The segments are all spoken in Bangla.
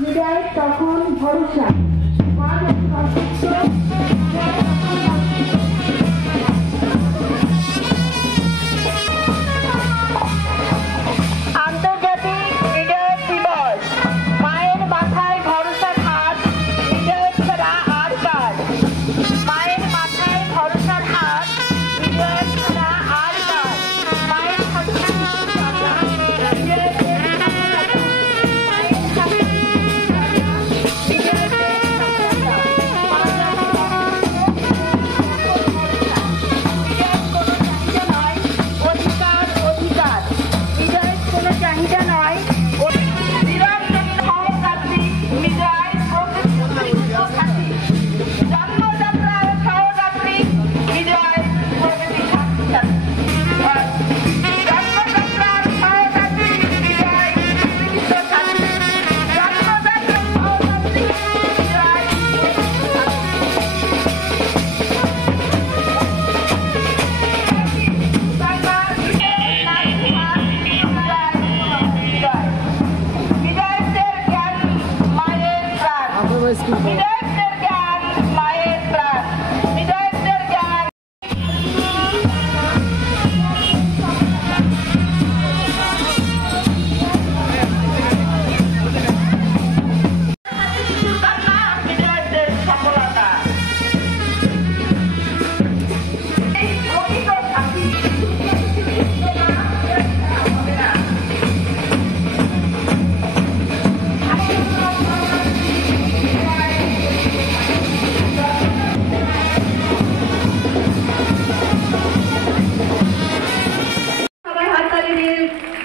হৃদয় তখন ভরসা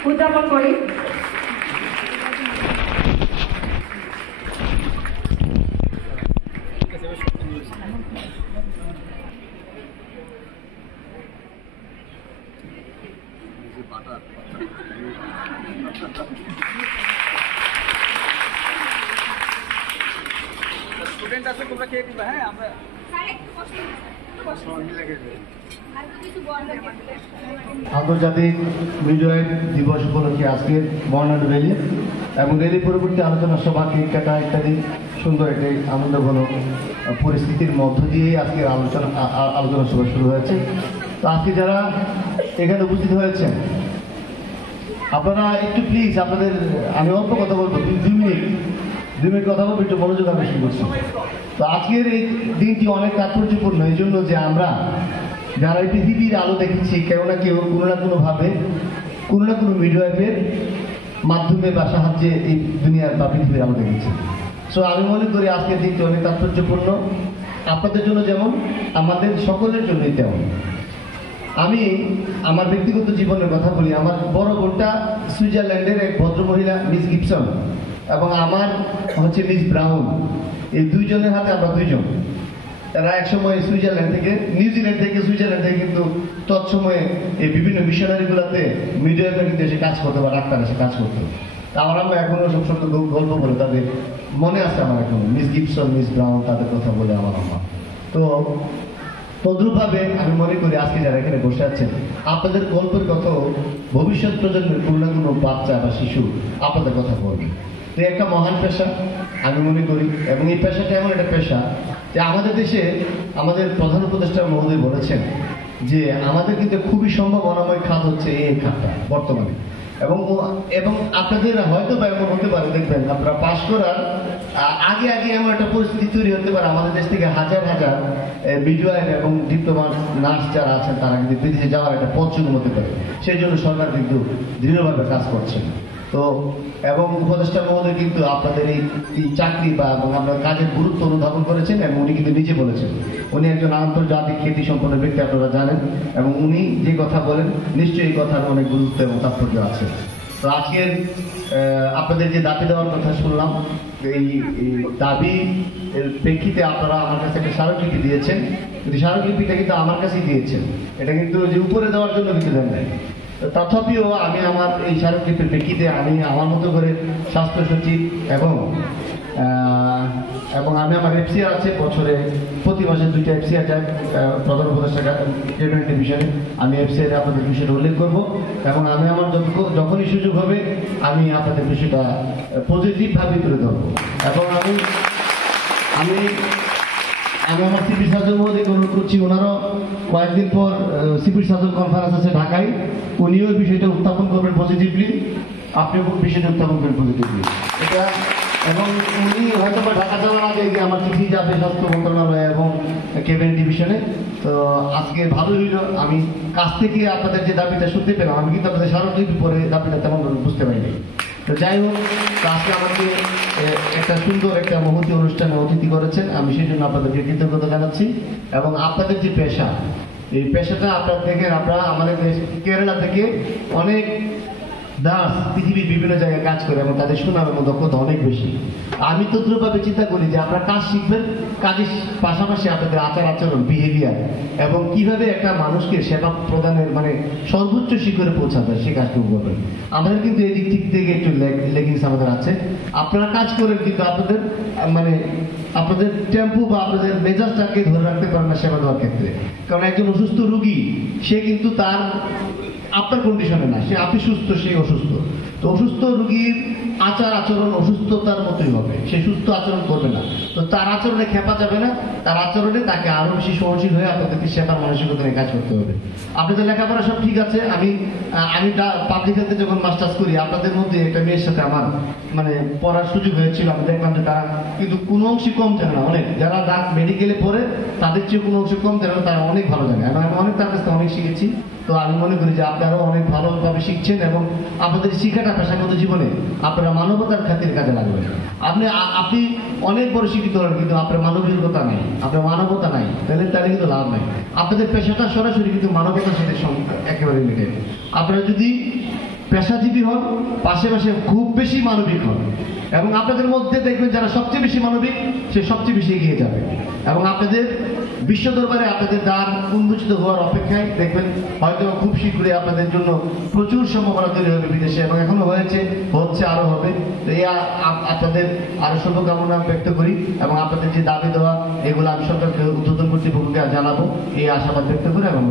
উদযাপন করি। স্টুডেন্ট আছে তোমরা খেয়ে দিবা। হ্যাঁ আমরা আন্তর্জাতিক হৃদয় দিবস উপলক্ষে আজকের বর্ণাঢ্য র্যালি এবং র্যালি পরবর্তী আলোচনা সভা কেক কাটা ইত্যাদি সুন্দর একটি আনন্দঘন পরিস্থিতির মধ্য দিয়েই আজকের আলোচনা সভা শুরু হয়েছে। তো আজকে যারা এখানে উপস্থিত হয়েছেন আপনারা একটু প্লিজ আপনাদের আমি অল্প কথা বলবো, 2 মিনিট কথা বলবো, একটু মনোযোগ আকর্ষণ করছি। তো আজকের এই দিনটি অনেক তাৎপর্যপূর্ণ এই জন্য যে আমরা যারা এই পৃথিবীর আলো দেখেছি কেউ না কেউ কোনো না কোনোভাবে কোনো না কোনো মিডওয়াইফের মাধ্যমে বা সাহায্যে এই দুনিয়ার বা পৃথিবীর আলো দেখেছি। সো আমি মনে করি আজকের দিনটি অনেক তাৎপর্যপূর্ণ আপনাদের জন্য যেমন আমাদের সকলের জন্যই তেমন। আমি আমার ব্যক্তিগত জীবনের কথা বলি। আমার বড় বোনটা সুইজারল্যান্ডের এক ভদ্রমহিলা মিস গিবসন এবং আমার হচ্ছে মিস ব্রাউন। এই দুইজনের হাতে আমরা দুইজন। তারা একসময় সুইজারল্যান্ড থেকে নিউজিল্যান্ড থেকে সুইজারল্যান্ড থেকে কিন্তু তৎসময়ে এই বিভিন্ন মিশনারিগুলোতে মিডিয়াতে কিন্তু এসে কাজ করতে বা ডাক্তার এসে কাজ করতো। আমার আমরা এখনো সব সত্য গল্প বলে তাদের মনে আছে আমার এখন মিস গিবসন মিস ব্রাউন তাদের কথা বলে আমার আম্মা। তো তদ্রুপভাবে আমি মনে করি আজকে যারা এখানে বসে আছেন আপনাদের গল্পের কথাও ভবিষ্যৎ প্রজন্মের কোনো না কোনো বাচ্চা বা শিশু আপনাদের কথা বলবে। তো একটা মহান পেশা আমি মনে করি এবং এই পেশাটা এমন একটা পেশা যে আমাদের দেশে আমাদের প্রধান উপদেষ্টা মহোদয় বলেছেন যে আমাদের কিন্তু খুবই সম্ভাবনাময় খাত হচ্ছে এই খাতটা বর্তমানে। এবং আপনাদের হয়তো বা এমন হতে পারে দেখবেন আপনারা পাশ করার আগে এমন একটা পরিস্থিতি তৈরি হতে পারে আমাদের দেশ থেকে হাজার বিডিওয়াইফ এবং ডিপ্লোমা নার্স যারা আছেন তারা কিন্তু বিদেশে যাওয়ার একটা পথ সুগম হতে পারে। সেই জন্য সরকার কিন্তু দৃঢ়ভাবে কাজ করছেন। তো এবং উপদেষ্টা মহোদয় কিন্তু আপনাদের এই চাকরি বা আপনার কাজের গুরুত্ব অনুধাবন করেছেন এবং উনি কিন্তু নিজে বলেছেন উনি একজন আন্তর্জাতিক খ্যাতি সম্পন্ন ব্যক্তি আপনারা জানেন এবং উনি যে কথা বলেন নিশ্চয়ই এই কথার অনেক গুরুত্ব এবং তাৎপর্য আছে। তো আজকের আপনাদের যে দাবি দেওয়ার কথা শুনলাম এই দাবি প্রেক্ষিতে আপনারা আমার কাছে একটা স্মারকলিপি দিয়েছেন, কিন্তু স্মারকলিপিটা কিন্তু আমার কাছেই দিয়েছেন, এটা কিন্তু যে উপরে দেওয়ার জন্য কিছু দেন নাই। তথাপিও আমি আমার এই স্মারকলিপির প্রেক্ষিতে আমি আমার মতো করে স্বাস্থ্য সচিব এবং এবং আমি আমার এফসিআর আছে, বছরে প্রতি মাসে 2টা এফসিআর যায় প্রধান উপদেষ্টা ক্যাবিনেট ডিভিশনে। আমি এফসিআর আপনাদের বিষয়টা উল্লেখ করবো এবং আমি আমার যখনই সুযোগ হবে আমি আপনাদের বিষয়টা পজিটিভভাবে তুলে ধরবো। এবং আমি আমার সিভিল সার্জন মহোদয়কে অনুরোধ করছি, ওনারও কয়েকদিন পর সিভিল সার্জন কনফারেন্স আছে ঢাকায়, উনিও বিষয়টা উত্থাপন করবেন পজিটিভলি, আপনিও বিষয়টা উত্থাপন করবেন পজিটিভলি এটা। এবং উনি হয়তো বা ঢাকা যাওয়ার আগে আমার চিঠি যাবে স্বাস্থ্য মন্ত্রণালয় এবং ক্যাবিনেট ডিভিশনে। তো আজকে ভালোই হইল, আমি কাছ থেকে আপনাদের যে দাবিটা শুনতে পেলাম, আমি কিন্তু আপনাদের স্মারকলিপি পরে দাবিটা তেমন বুঝতে পারিনি। তো যাই হোক, আজকে আমাকে একটা সুন্দর একটা মহতী অনুষ্ঠানে অতিথি করেছেন, আমি সেই জন্য আপনাদেরকে কৃতজ্ঞতা জানাচ্ছি। এবং আপনাদের যে পেশা, এই পেশাটা আপনারা দেখেন, আপনারা আমাদের দেশ কেরালা থেকে অনেক দাস পৃথিবীর বিভিন্ন জায়গায় কাজ করে এবং তাদের সুনাম এবং দক্ষতা অনেক বেশি। আমি তদ্রুপভাবে চিন্তা করি যে আপনারা কাজ শিখবেন, কাজের পাশাপাশি আপনাদের আচার আচরণ, বিহেভিয়ার এবং কিভাবে একটা মানুষকে সেবা প্রদানের মানে সর্বোচ্চ শিখরে পৌঁছাতে সে কাজটুকু করবেন। আমাদের কিন্তু এই দিক থেকে একটু লেগিংস আমাদের আছে। আপনারা কাজ করেন কিন্তু আপনাদের মানে আপনাদের টেম্পো বা আপনাদের মেজাজটাকে ধরে রাখতে পারেন না সেবা দেওয়ার ক্ষেত্রে। কারণ একজন অসুস্থ রুগী সে কিন্তু তার আপনার কন্ডিশনে না, সে আপনি সুস্থ, সে অসুস্থ। তো অসুস্থ রুগীর আচার আচরণ অসুস্থতার মতোই হবে, সে সুস্থ আচরণ করবে না। তো তার আচরণে খেপা যাবে না, তার আচরণে তাকে আরো বেশি সহনশীল হয়ে আপনাদেরকে সেবার মানসিকতা নিয়ে কাজ করতে হবে। আপনাদের লেখাপড়া সব ঠিক আছে। আমি পাবলিক হেলথে যখন মাস্টার্স করি, আপনাদের মধ্যে একটা মেয়ের সাথে আমার মানে পড়ার সুযোগ হয়েছিল। আমি দেখলাম যে তারা কিন্তু কোনো অংশে কম জানে না, অনেক যারা মেডিকেলে পড়ে তাদের চেয়ে কোনো অংশে কম জানে না, তারা অনেক ভালো জানে এবং আমি অনেক তার কাছ থেকে অনেক শিখেছি। তো আমি মনে করি যে আপনারাও অনেক ভালোভাবে শিখছেন এবং আপনাদের শিক্ষাটা পেশাগত জীবনে আপনারা মানবতার খাতির কাজে লাগবে। আপনি অনেক বড় শিক্ষিত হলেন কিন্তু আপনার মানবিকতা নাই, আপনার মানবতা নাই, তাহলে কিন্তু লাভ নাই। আপনাদের পেশাটা সরাসরি কিন্তু মানবতার সাথে একেবারে রিলেটেড। আপনারা যদি পেশাজীবী হন, পাশাপাশি খুব বেশি মানবিক হন এবং আপনাদের মধ্যে দেখবেন যারা সবচেয়ে বেশি মানবিক সে সবচেয়ে বেশি এগিয়ে যাবে এবং আপনাদের বিশ্ব দরবারে আপনাদের দ্বার উন্মোচিত হওয়ার অপেক্ষায় দেখবেন হয়তো খুব শীঘ্রই আপনাদের জন্য প্রচুর সম্ভাবনা তৈরি হবে বিদেশে এবং এখনো হচ্ছে আরো হবে। তো এই আপনাদের আরো শুভকামনা ব্যক্ত করি এবং আপনাদের যে দাবি দেওয়া এগুলো আমি সরকারকে উদ্বোধন কর্তৃপক্ষকে জানাবো, এই আশাবাদ ব্যক্ত করে এবং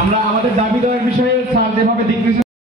আমরা আমাদের দাবি দেওয়ার বিষয়ে স্যার যেভাবে দিক